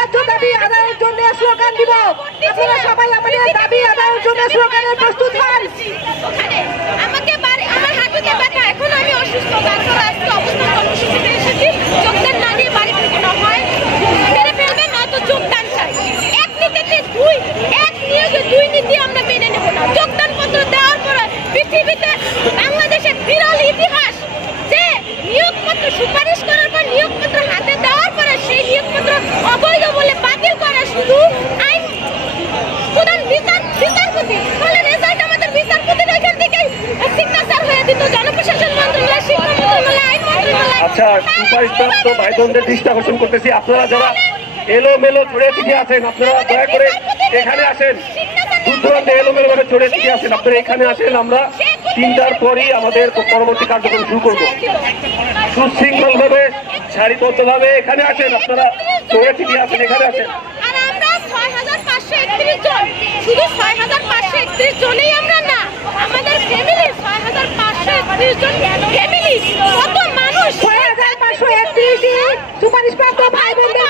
ন্যায্য দাবি আদায়ের জন্য স্লোগান দিব। আপনারা সবাই আমাদের দাবি আদায়ের জন্য স্লোগানে প্রস্তুত হন। আমাকে আমার হাঁটুতে ব্যথা, এখন আমি অসুস্থ, তারপর আজকে অবস্থান কর্মসূচিতে এসেছি। যোগদান না দিয়ে বাড়ি ফেরানো হয়, মেরে ফেলবে, নয়তো যোগদান চাই। এক নীতিতে দুই, এক নিয়োগে দুই নীতি আমরা মেনে নেব না। যোগদান পত্র দেওয়ার পরে পৃথিবীতে বাংলাদেশের বিরল ইতিহাস যে নিয়োগপত্র সুপারিশ করার পর নিয়োগপত্র হাতে দেওয়ার পরে সেই নিয়োগপত্র অবৈধ বলে বাতিল করে শুধু আইন প্রধান বিচারপতি। ফলে রেজাল্ট আমাদের বিচারপতির ওইখান থেকে সিগনেচার হয়ে দিত জনপ্রশাসন মন্ত্রণালয়, শিক্ষা মন্ত্রণালয়, আইন মন্ত্রণালয়। আচ্ছা, সুপারিশপ্রাপ্ত ভাই বোনদের দৃষ্টি আকর্ষণ করতেছি, আপনারা যারা এলোমেলো ছড়িয়ে ছিটিয়ে আছেন, আপনারা দয়া করে এখানে আসেন। দূর দূরান্তে এলোমেলো ভাবে ছড়িয়ে ছিটিয়ে আছেন, আপনারা এখানে আসেন। আমরা 3টার পরই আমাদের পরবর্তী কার্যক্রম শুরু করবো। সুশৃঙ্খল ভাবে, সারিবদ্ধভাবে এখানে আসেন। আপনারা ছড়িয়ে ছিটিয়ে আছেন, এখানে আসেন। আর আমরা 6531 জন, শুধু 6531 জনেই আমরা না, আমাদের ফ্যামিলি 6531 জন ফ্যামিলি, কত মানুষ 6531 সুপারিশপ্রাপ্ত ভাই বোনদের